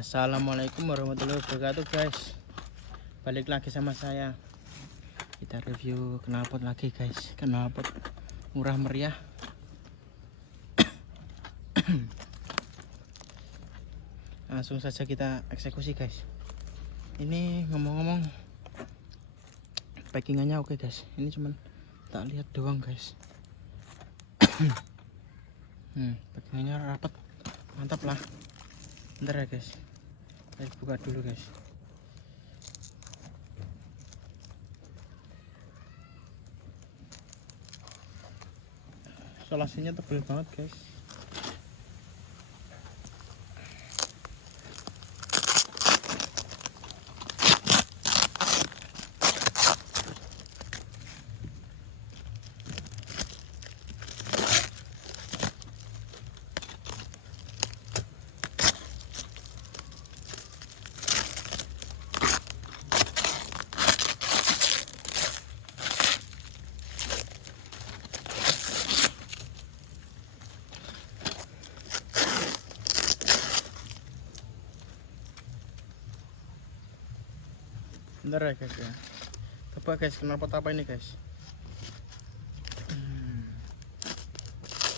Assalamualaikum warahmatullahi wabarakatuh guys. Balik lagi sama saya. Kita review knalpot lagi guys. Knalpot murah meriah. Langsung saja kita eksekusi guys. Ini ngomong-ngomong packingannya oke guys. Ini cuman tak lihat doang guys. Packingannya rapat, mantap lah. Bentar ya guys, saya buka dulu guys. Isolasinya tebal banget guys. Bentar ya guys ya. Coba guys, knalpot apa ini guys?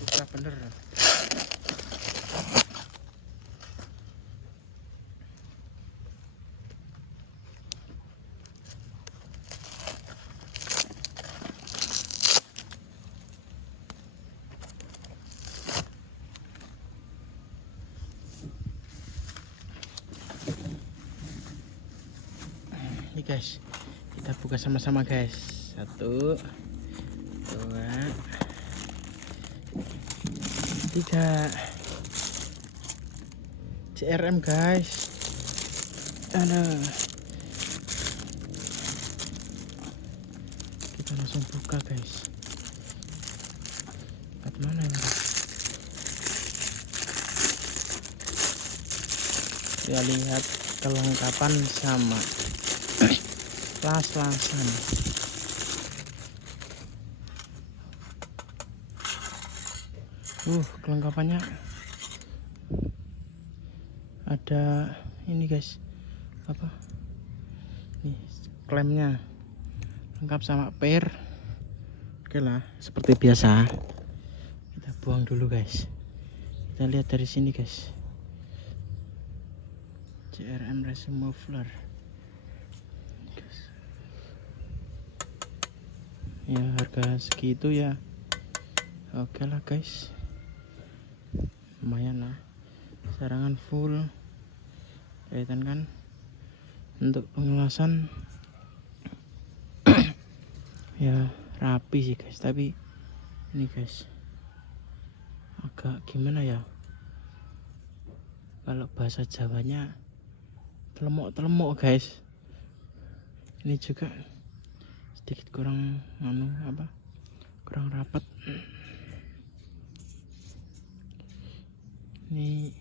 Bisa bener. Ini guys, kita buka sama-sama guys. 1, 2, 3. CRM guys. Aduh. Kita langsung buka guys. Mana ini? Ya, lihat kelengkapan sama las-lasan. Kelengkapannya ada ini guys, apa nih, klemnya lengkap sama per. Oke lah, seperti biasa kita buang dulu guys. Kita lihat dari sini guys, CRM Racing Muffler. Ya harga segitu ya oke lah guys, lumayan lah. Sarangan full kelihatan kan. Untuk pengelasan ya rapi sih guys, tapi ini guys agak gimana ya, kalau bahasa Jawanya telemok-telemok guys. Ini juga sedikit kurang kurang rapat. Ini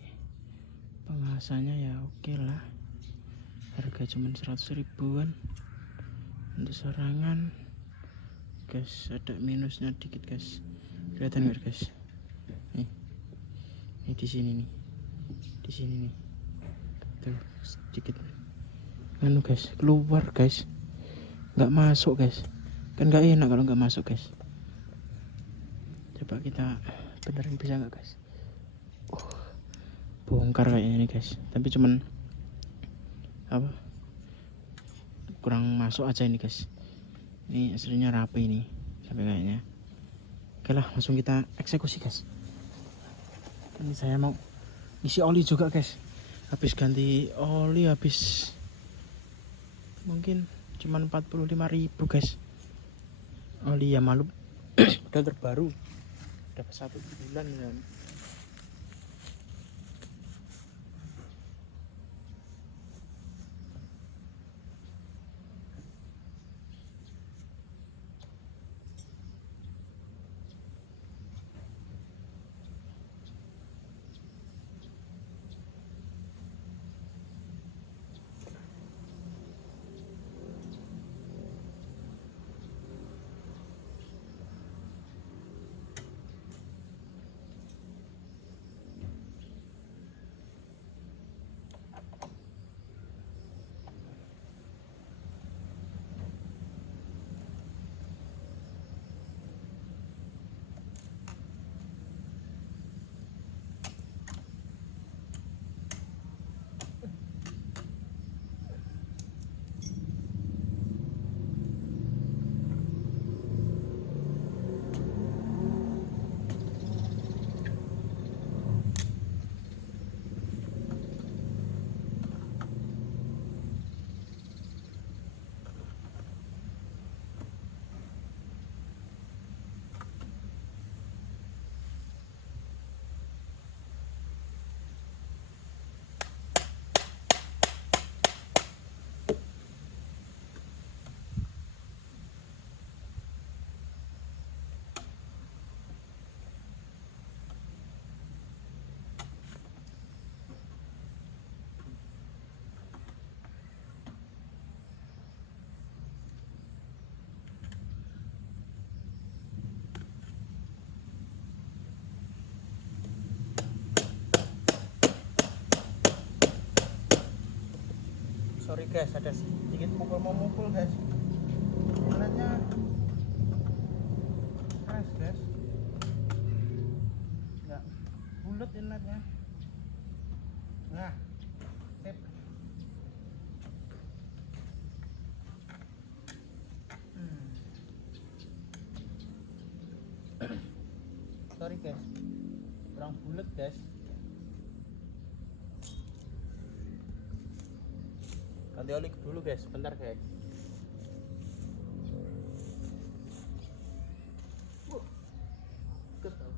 pengelasannya ya oke lah, harga cuman 100 ribuan. Untuk sarangan guys, ada minusnya dikit guys, kelihatan nggak guys? Ini di sini nih, tuh sedikit guys, keluar guys, nggak masuk guys. Kan nggak enak kalau nggak masuk guys. Coba kita benerin bisa nggak guys? Bongkar kayaknya ini guys, tapi cuman kurang masuk aja ini guys. Ini aslinya rapi ini, tapi kayaknya oke lah, langsung kita eksekusi guys. Ini saya mau isi oli juga guys. Habis ganti oli, habis mungkin cuman 45.000 guys. Oli ya malu udah terbaru, udah 1 bulan kan. guys, ada sedikit mukul guys. Inletnya keras guys, nggak bulat inletnya. Nah, sip. Sorry guys, kurang bulat guys. Ganti oli dulu guys, bentar guys. Kesel.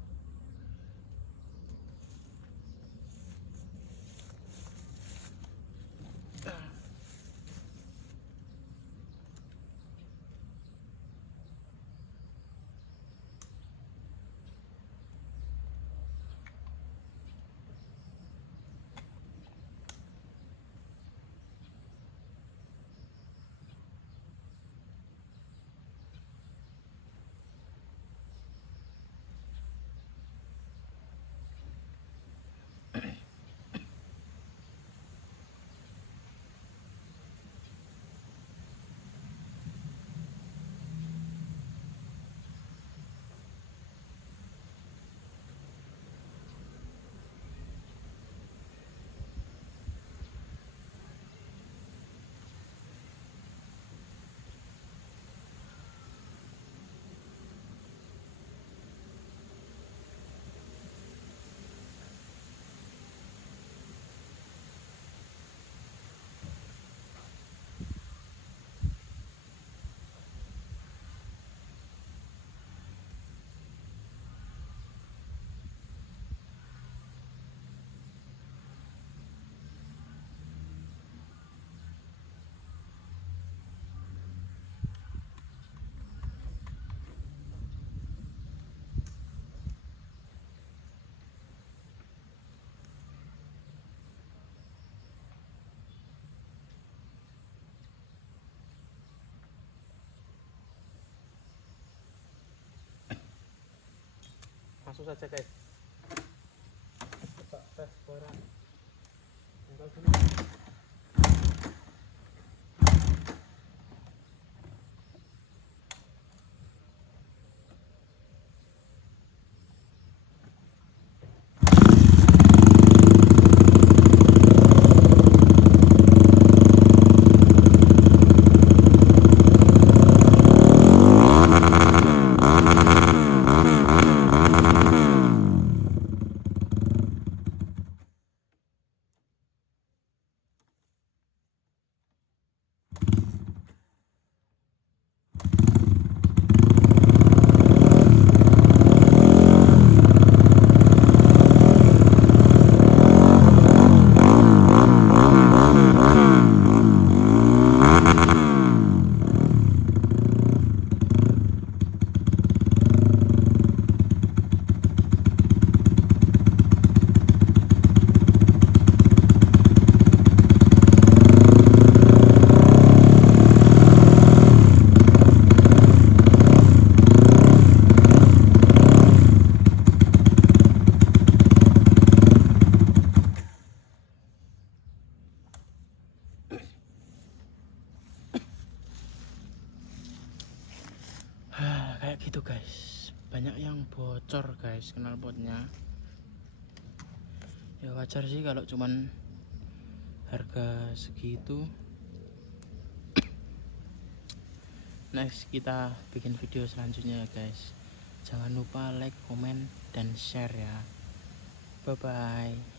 Langsung saja guys. Coba tes suara. Angkat dulu. Kayak gitu guys, banyak yang bocor guys knalpotnya. Ya wajar sih kalau cuman harga segitu. Next kita bikin video selanjutnya ya guys. Jangan lupa like, komen, dan share ya. Bye bye.